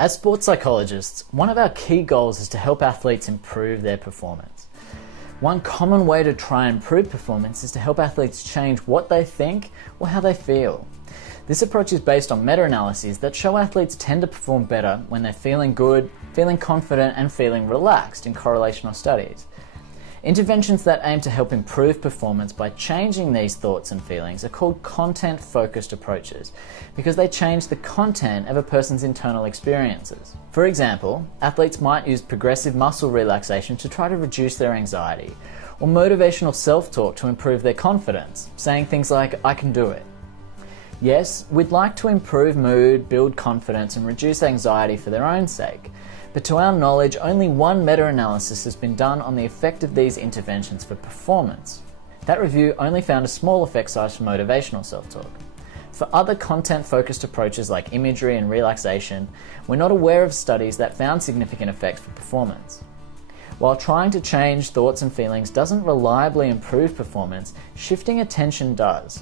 As sports psychologists, one of our key goals is to help athletes improve their performance. One common way to try and improve performance is to help athletes change what they think or how they feel. This approach is based on meta-analyses that show athletes tend to perform better when they're feeling good, feeling confident, and feeling relaxed in correlational studies. Interventions that aim to help improve performance by changing these thoughts and feelings are called content-focused approaches because they change the content of a person's internal experiences. For example, athletes might use progressive muscle relaxation to try to reduce their anxiety, or motivational self-talk to improve their confidence, saying things like, "I can do it." Yes, we'd like to improve mood, build confidence, and reduce anxiety for their own sake. But to our knowledge, only one meta-analysis has been done on the effect of these interventions for performance. That review only found a small effect size for motivational self-talk. For other content-focused approaches like imagery and relaxation, we're not aware of studies that found significant effects for performance. While trying to change thoughts and feelings doesn't reliably improve performance, shifting attention does.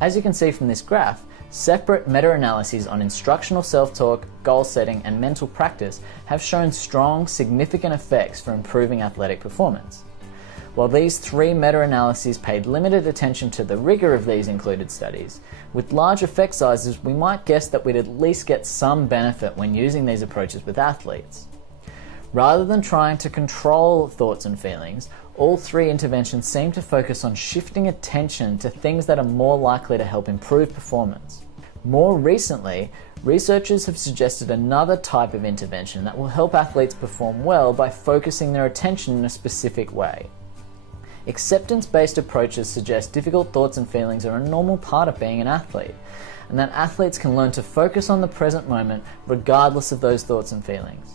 As you can see from this graph, separate meta-analyses on instructional self-talk, goal setting, and mental practice have shown strong, significant effects for improving athletic performance. While these three meta-analyses paid limited attention to the rigor of these included studies, with large effect sizes we might guess that we'd at least get some benefit when using these approaches with athletes. Rather than trying to control thoughts and feelings, all three interventions seem to focus on shifting attention to things that are more likely to help improve performance. More recently, researchers have suggested another type of intervention that will help athletes perform well by focusing their attention in a specific way. Acceptance-based approaches suggest difficult thoughts and feelings are a normal part of being an athlete, and that athletes can learn to focus on the present moment regardless of those thoughts and feelings.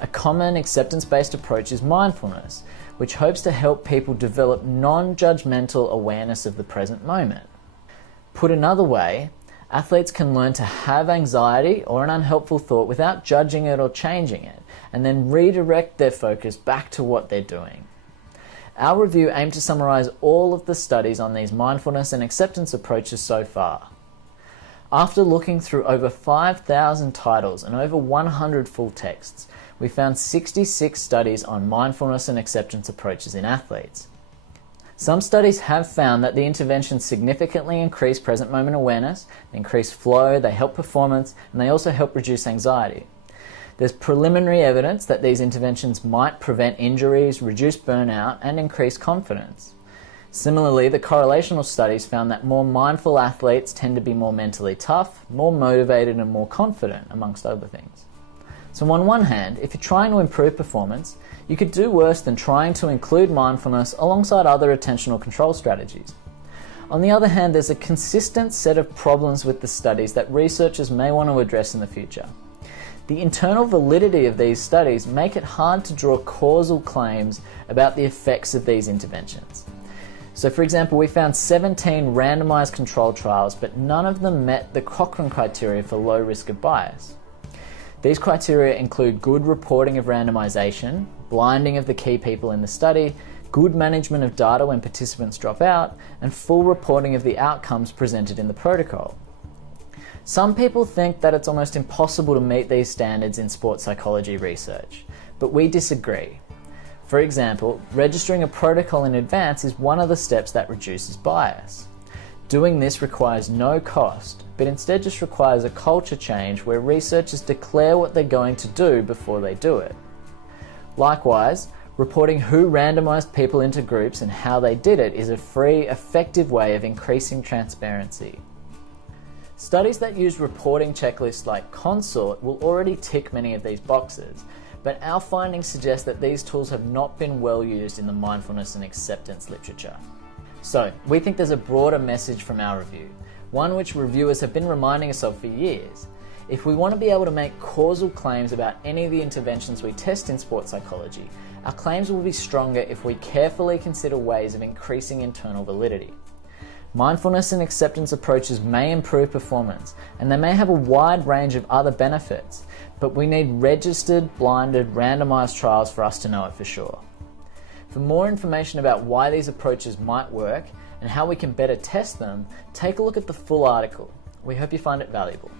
A common acceptance-based approach is mindfulness, which hopes to help people develop non-judgmental awareness of the present moment. Put another way, athletes can learn to have anxiety or an unhelpful thought without judging it or changing it, and then redirect their focus back to what they're doing. Our review aimed to summarize all of the studies on these mindfulness and acceptance approaches so far. After looking through over 5,000 titles and over 100 full texts, we found 66 studies on mindfulness and acceptance approaches in athletes. Some studies have found that the interventions significantly increase present moment awareness, they increase flow, they help performance, and they also help reduce anxiety. There's preliminary evidence that these interventions might prevent injuries, reduce burnout, and increase confidence. Similarly, the correlational studies found that more mindful athletes tend to be more mentally tough, more motivated, and more confident, amongst other things. So on one hand, if you're trying to improve performance, you could do worse than trying to include mindfulness alongside other attentional control strategies. On the other hand, there's a consistent set of problems with the studies that researchers may want to address in the future. The internal validity of these studies make it hard to draw causal claims about the effects of these interventions. So for example, we found 17 randomized controlled trials, but none of them met the Cochrane criteria for low risk of bias. These criteria include good reporting of randomization, blinding of the key people in the study, good management of data when participants drop out, and full reporting of the outcomes presented in the protocol. Some people think that it's almost impossible to meet these standards in sports psychology research, but we disagree. For example, registering a protocol in advance is one of the steps that reduces bias. Doing this requires no cost, but instead just requires a culture change where researchers declare what they're going to do before they do it. Likewise, reporting who randomized people into groups and how they did it is a free, effective way of increasing transparency. Studies that use reporting checklists like Consort will already tick many of these boxes, but our findings suggest that these tools have not been well used in the mindfulness and acceptance literature. So, we think there's a broader message from our review, one which reviewers have been reminding us of for years. If we want to be able to make causal claims about any of the interventions we test in sports psychology, our claims will be stronger if we carefully consider ways of increasing internal validity. Mindfulness and acceptance approaches may improve performance, and they may have a wide range of other benefits, but we need registered, blinded, randomized trials for us to know it for sure. For more information about why these approaches might work and how we can better test them, take a look at the full article. We hope you find it valuable.